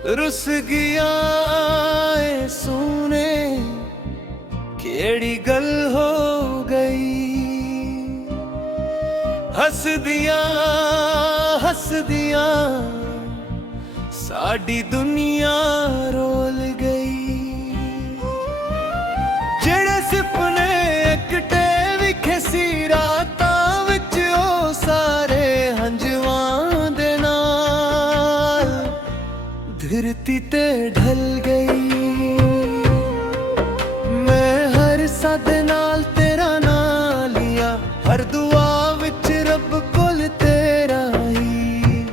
रुस गया ए सोने केड़ी गल हो गई। हस दिया साडी दुनिया रोल गई। जेड़े सुपने एकटे विखे सी रातां विच ओ सारे हंजवां दे नाल धरती ते ढल गई। मैं हर सद नाल तेरा नाम लिया, हर दुआ विच रब कोल तेरा ही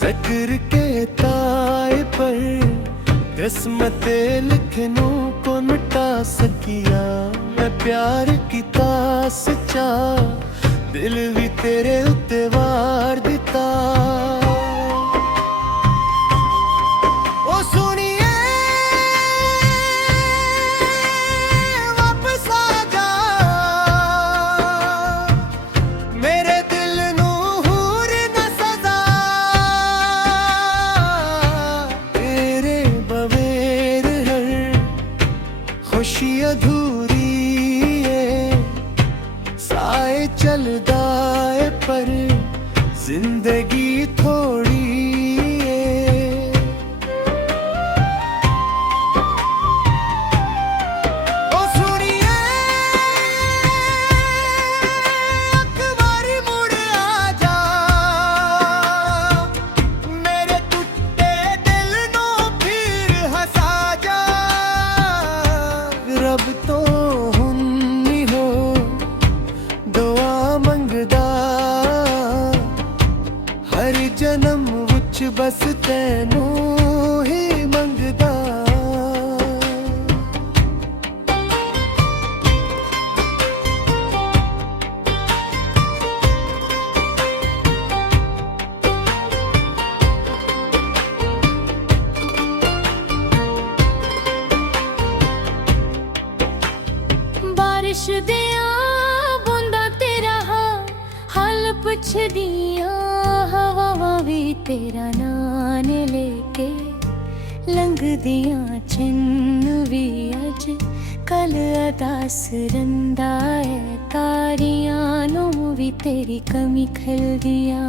जिक्र के ताए पर किस्मत लिखनू को मिटा सकिया। मैं प्यार कीता सच्चा, दिल भी तेरे उत्ते वार दिता। खुशी अधूरी है साए चलदा है पर जिंदगी थोड़ी है। ओ सुनिए अकबारी मुड़ आ जा, मेरे टूटे दिल नू फिर हंसा जा। रब तो हुन्नी हो दुआ मंगदा, हर जन्म विच बस तैनू ही मंगदा। बारिश दिया बूंदा तेरा हाल पुछदियां, हवा भी तेरा नाम लेके लंघदियां। चिन्न भी अज कल अदास रंदा है, तारियां नू भी तेरी कमी खलदियां।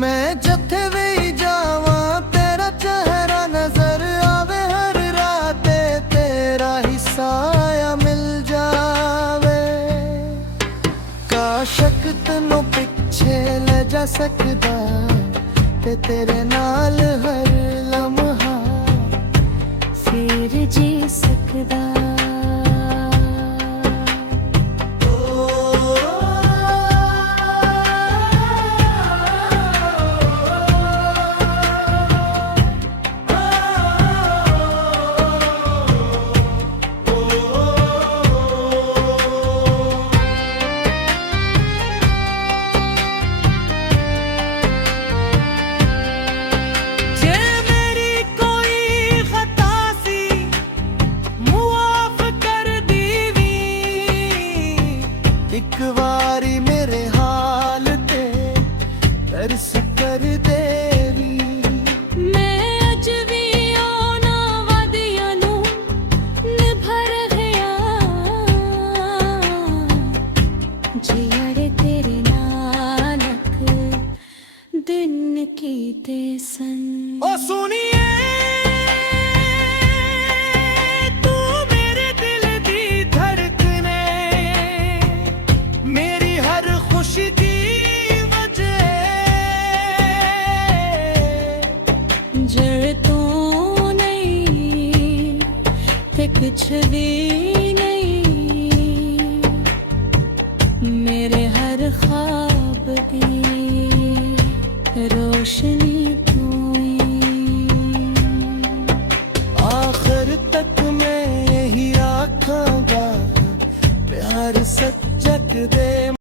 मैं जथे भी जावा तेरा चेहरा नजर आवे, हर रात तेरा ही साया मिल जावे। काशक तनों पिछे ले जा सकदा ते तेरे नाल हर लम्हा फिर जी सकदा। एक बारी मेरे हाल ते तरस कर देवी। मैं अज भी ओना वादियां नू निभर गया, जियाड़े तेरे नालक दिन कीते सन। ओ सुनिए जड़ तू नहीं ते कुछ भी